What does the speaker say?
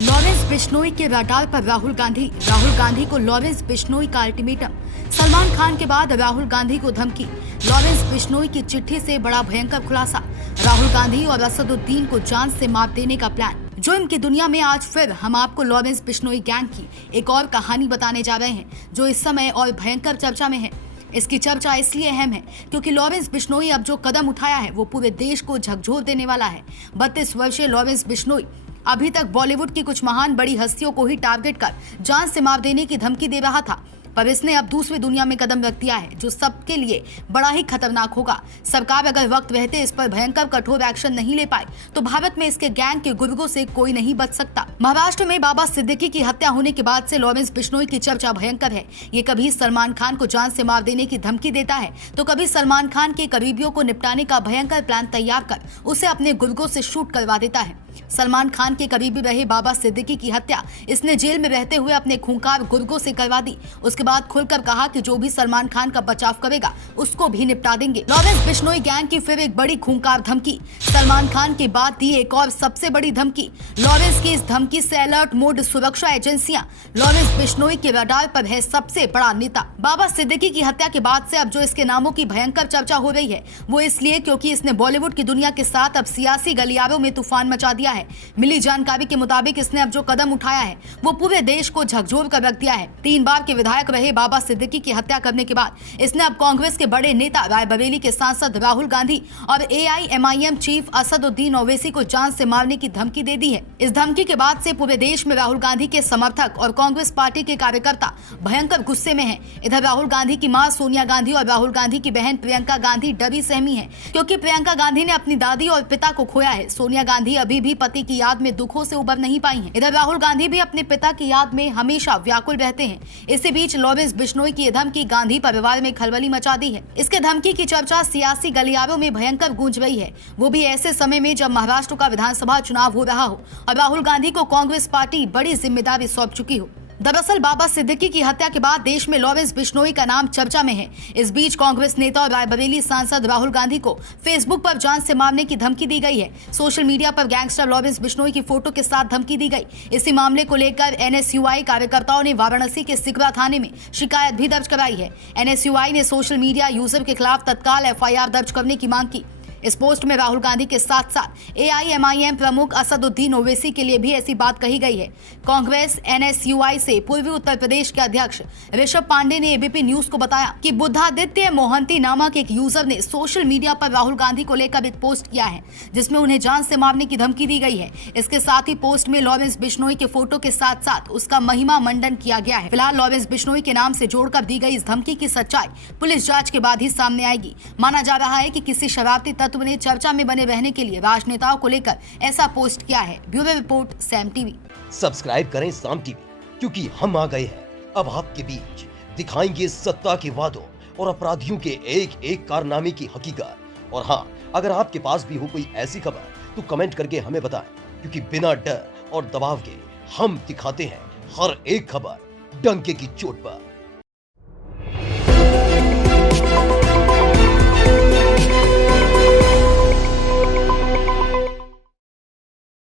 Lawrence Bishnoi के radar पर राहुल गांधी को लॉरेंस बिश्नोई का अल्टीमेटम। सलमान खान के बाद राहुल गांधी को धमकी। लॉरेंस बिश्नोई की चिट्ठी से बड़ा भयंकर खुलासा। राहुल गांधी और असदुद्दीन को जान से मार देने का प्लान। जुर्म की दुनिया में आज फिर हम आपको लॉरेंस बिश्नोई गैंग की एक और कहानी बताने जा रहे हैं, जो इस समय और भयंकर चर्चा में है। इसकी चर्चा इसलिए अहम है क्योंकि लॉरेंस बिश्नोई अब जो कदम उठाया है वो पूरे देश को झकझोर देने वाला है। 32 वर्षीय लॉरेंस बिश्नोई अभी तक बॉलीवुड की कुछ महान बड़ी हस्तियों को ही टारगेट कर जान से मार देने की धमकी दे रहा था, पर इसने अब दूसरी दुनिया में कदम रख दिया है जो सबके लिए बड़ा ही खतरनाक होगा। सरकार अगर वक्त रहते इस पर भयंकर कठोर एक्शन नहीं ले पाए तो भारत में इसके गैंग के गुर्गों से कोई नहीं बच सकता। महाराष्ट्र में बाबा सिद्दीकी की हत्या होने के बाद से लॉरेंस बिश्नोई की चर्चा भयंकर है। ये कभी सलमान खान को जान से मार देने की धमकी देता है तो कभी सलमान खान के करीबियों को निपटाने का भयंकर प्लान तैयार कर उसे अपने गुर्गों से शूट करवा देता है। सलमान खान के करीबी रहे बाबा सिद्दीकी की हत्या इसने जेल में रहते हुए अपने खूंखार गुर्गों से करवा दी। उसके बाद खुलकर कहा कि जो भी सलमान खान का बचाव करेगा उसको भी निपटा देंगे। लॉरेंस बिश्नोई गैंग की फिर एक बड़ी खूंखार धमकी। सलमान खान के बाद दी एक और सबसे बड़ी धमकी। लॉरेंस की इस धमकी से अलर्ट मोड सुरक्षा एजेंसियां। लॉरेंस बिश्नोई के रडार पर है सबसे बड़ा नेता। बाबा सिद्दीकी की हत्या के बाद से अब जो इसके नामों की भयंकर चर्चा हो रही है वो इसलिए क्योंकि इसने बॉलीवुड की दुनिया के साथ अब सियासी गलियारों में तूफान मचा दिया है। मिली जानकारी के मुताबिक इसने अब जो कदम उठाया है वो पूरे देश को झकझोर कर रख दिया है। 3 बार के विधायक रहे बाबा सिद्दीकी की हत्या करने के बाद इसने अब कांग्रेस के बड़े नेता रायबरेली के सांसद राहुल गांधी और AIMIM चीफ असदुद्दीन ओवैसी को जान से मारने की धमकी दे दी है। इस धमकी के बाद से पूरे देश में राहुल गांधी के समर्थक और कांग्रेस पार्टी के कार्यकर्ता भयंकर गुस्से में हैं। इधर राहुल गांधी की मां सोनिया गांधी और राहुल गांधी की बहन प्रियंका गांधी डरी सहमी है क्योंकि प्रियंका गांधी ने अपनी दादी और पिता को खोया है। सोनिया गांधी अभी भी पति की याद में दुखों से उबर नहीं पाई हैं। इधर राहुल गांधी भी अपने पिता की याद में हमेशा व्याकुल रहते हैं। इसी बीच लॉरेंस बिश्नोई की धमकी गांधी परिवार में खलबली मचा दी है। इसके धमकी की चर्चा सियासी गलियारों में भयंकर गूंज रही है, वो भी ऐसे समय में जब महाराष्ट्र का विधानसभा चुनाव हो रहा हो और राहुल गांधी को कांग्रेस पार्टी बड़ी जिम्मेदारी सौंप चुकी हो। दरअसल बाबा सिद्दीकी की हत्या के बाद देश में लॉरेंस बिश्नोई का नाम चर्चा में है। इस बीच कांग्रेस नेता और रायबरेली सांसद राहुल गांधी को फेसबुक पर जान से मारने की धमकी दी गई है। सोशल मीडिया पर गैंगस्टर लॉरेंस बिश्नोई की फोटो के साथ धमकी दी गई। इसी मामले को लेकर NSUI कार्यकर्ताओं ने वाराणसी के सिकरा थाने में शिकायत भी दर्ज कराई है। NSUI ने सोशल मीडिया यूजर के खिलाफ तत्काल FIR दर्ज करने की मांग की। इस पोस्ट में राहुल गांधी के साथ साथ AIMIM प्रमुख असदुद्दीन ओवैसी के लिए भी ऐसी बात कही गई है। कांग्रेस NSUI से पूर्वी उत्तर प्रदेश के अध्यक्ष ऋषभ पांडे ने ABP न्यूज को बताया कि बुद्धादित्य मोहंती नामक एक यूजर ने सोशल मीडिया पर राहुल गांधी को लेकर एक पोस्ट किया है जिसमें उन्हें जान से मारने की धमकी दी गई है। इसके साथ ही पोस्ट में लॉरेंस बिश्नोई के फोटो के साथ साथ उसका महिमा मंडन किया गया है। फिलहाल लॉरेंस बिश्नोई के नाम से जोड़कर दी गई इस धमकी की सच्चाई पुलिस जांच के बाद ही सामने आएगी। माना जा रहा है कि किसी शरारती तत्व ने चर्चा में बने रहने के लिए राजनेताओं को लेकर ऐसा पोस्ट किया है। Bureau report Sam TV. Subscribe करें साम टीवी क्योंकि हम आ गए हैं अब आपके बीच। दिखाएंगे सत्ता के वादों और अपराधियों के एक एक कारनामे की हकीकत। और हाँ, अगर आपके पास भी हो कोई ऐसी खबर तो कमेंट करके हमें बताएं, क्योंकि बिना डर और दबाव के हम दिखाते हैं हर एक खबर डंके की चोट पर।